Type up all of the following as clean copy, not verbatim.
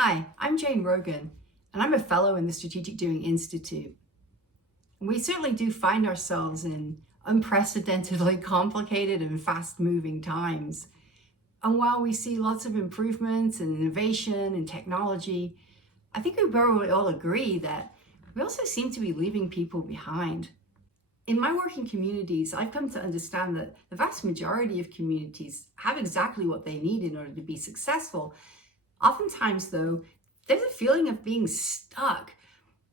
Hi, I'm Jane Rogan, and I'm a fellow in the Strategic Doing Institute. And we certainly do find ourselves in unprecedentedly complicated and fast-moving times. And while we see lots of improvements and innovation and technology, I think we probably all agree that we also seem to be leaving people behind. In my work in communities, I've come to understand that the vast majority of communities have exactly what they need in order to be successful. Oftentimes, though, there's a feeling of being stuck,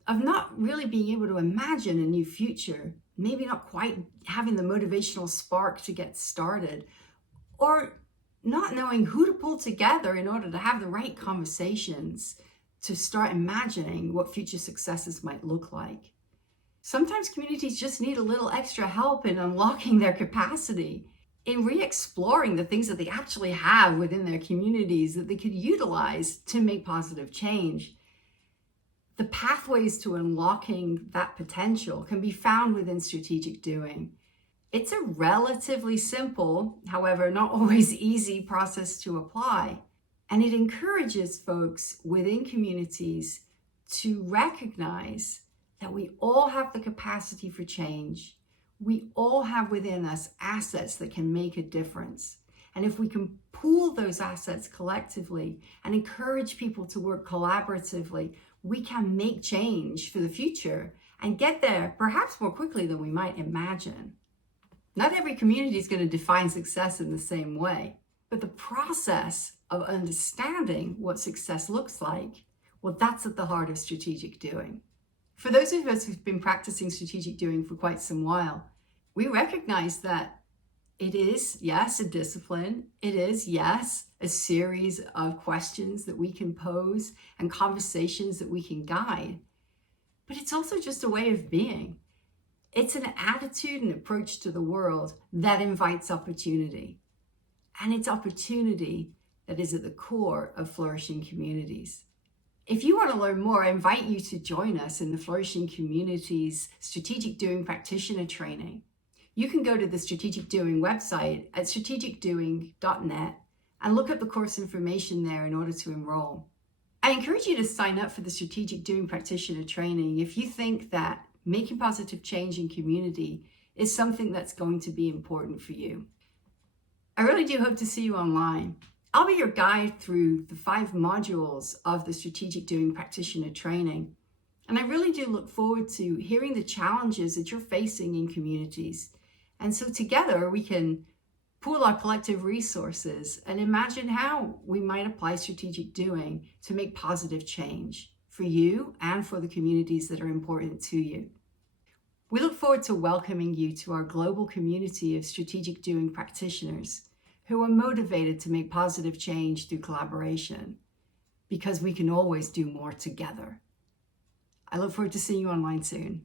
of not really being able to imagine a new future, maybe not quite having the motivational spark to get started, or not knowing who to pull together in order to have the right conversations to start imagining what future successes might look like. Sometimes communities just need a little extra help in unlocking their capacity, in re-exploring the things that they actually have within their communities that they could utilize to make positive change. The pathways to unlocking that potential can be found within strategic doing. It's a relatively simple, however, not always easy process to apply. And it encourages folks within communities to recognize that we all have the capacity for change. We all have within us assets that can make a difference. And if we can pool those assets collectively and encourage people to work collaboratively, we can make change for the future and get there perhaps more quickly than we might imagine. Not every community is going to define success in the same way, but the process of understanding what success looks like, well, that's at the heart of strategic doing. For those of us who've been practicing strategic doing for quite some while, we recognize that it is, yes, a discipline. It is, yes, a series of questions that we can pose and conversations that we can guide. But it's also just a way of being. It's an attitude and approach to the world that invites opportunity. And it's opportunity that is at the core of flourishing communities. If you want to learn more, I invite you to join us in the Flourishing Communities Strategic Doing Practitioner Training. You can go to the Strategic Doing website at strategicdoing.net and look up the course information there in order to enroll. I encourage you to sign up for the Strategic Doing Practitioner Training if you think that making positive change in community is something that's going to be important for you. I really do hope to see you online. I'll be your guide through the 5 modules of the Strategic Doing Practitioner Training. And I really do look forward to hearing the challenges that you're facing in communities. And so together we can pool our collective resources and imagine how we might apply strategic doing to make positive change for you and for the communities that are important to you. We look forward to welcoming you to our global community of strategic doing practitioners who are motivated to make positive change through collaboration, because we can always do more together. I look forward to seeing you online soon.